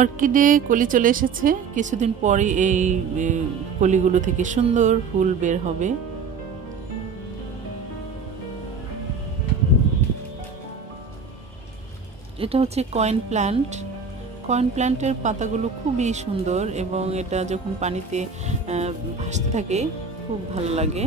অর্কিডে কলি চলে এসেছে, কিছুদিন পরই এই কলিগুলো থেকে সুন্দর ফুল বের হবে। এটা হচ্ছে কয়েন প্ল্যান্ট। কয়েন প্ল্যান্টের পাতাগুলো খুবই সুন্দর এবং এটা যখন পানিতে ভাসতে থাকে খুব ভালো লাগে।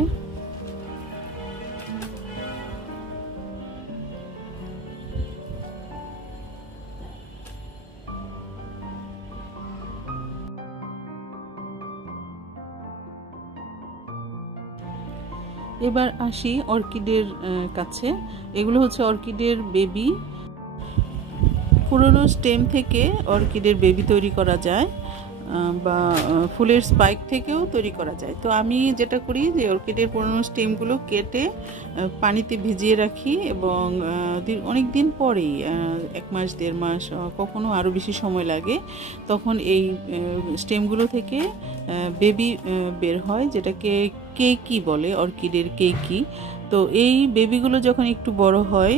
এবার আসি অর্কিডের কাছে। এগুলো হচ্ছে অর্কিডের বেবি। পুরনো স্টেম থেকে অর্কিডের বেবি তৈরি করা যায় বা ফুলের স্পাইক থেকেও তৈরি করা যায়। তো আমি যেটা করি যে অর্কিডের পুরনো স্টেমগুলো কেটে পানিতে ভিজিয়ে রাখি এবং অনেক দিন পরেই 1 মাস 1.5 মাস কখনো আরও বেশি সময় লাগে, তখন এই স্টেমগুলো থেকে বেবি বের হয়, যেটাকে কেকি বলে, অর্কিডের কেকি। তো এই বেবিগুলো যখন একটু বড় হয়,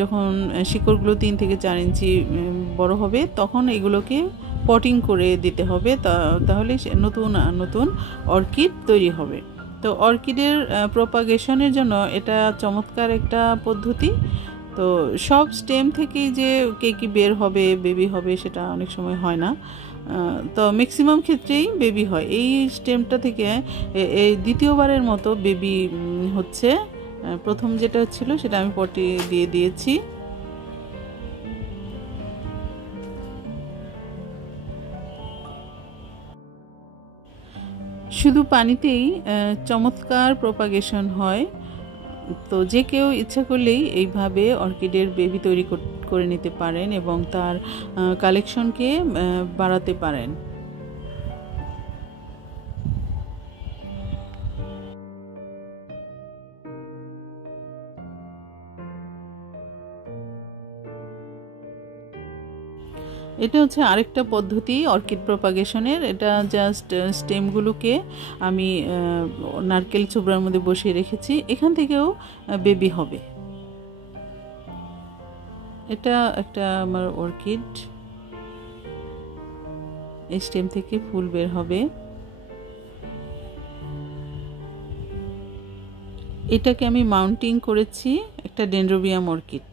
যখন শিকড়গুলো 3 থেকে 4 ইঞ্চি বড় হবে, তখন এগুলোকে পটিং করে দিতে হবে, তাহলে নতুন নতুন অর্কিড তৈরি হবে। তো অর্কিডের প্রপাগেশনের জন্য এটা চমৎকার একটা পদ্ধতি। তো সব স্টেম থেকেই যে কেকি বের হবে, বেবি হবে, সেটা অনেক সময় হয় না। তো ম্যাক্সিমাম ক্ষেত্রেই বেবি হয়। এই স্টেমটা থেকে এই দ্বিতীয়বারের মতো বেবি হচ্ছে। প্রথম যেটা ছিল সেটা আমি পটে দিয়ে দিয়েছি। শুধু পানিতেই চমৎকার প্রপাগেশন হয়। তো যে কেউ ইচ্ছা করলেই এইভাবে অর্কিডের বেবি তৈরি করে নিতে পারেন এবং তার কালেকশনকে বাড়াতে পারেন। এটা হচ্ছে আরেকটা পদ্ধতি অর্কিড প্রপাগেশনের। এটা জাস্ট স্টেমগুলোকে আমি নারকেল ছোবড়ার মধ্যে বসিয়ে রেখেছি, এখান থেকেও বেবি হবে। এটা একটা আমার অর্কিড, এই স্টেম থেকে ফুল বের হবে। এটাকে আমি মাউন্টিং করেছি একটা ডেনড্রোবিয়াম অর্কিড।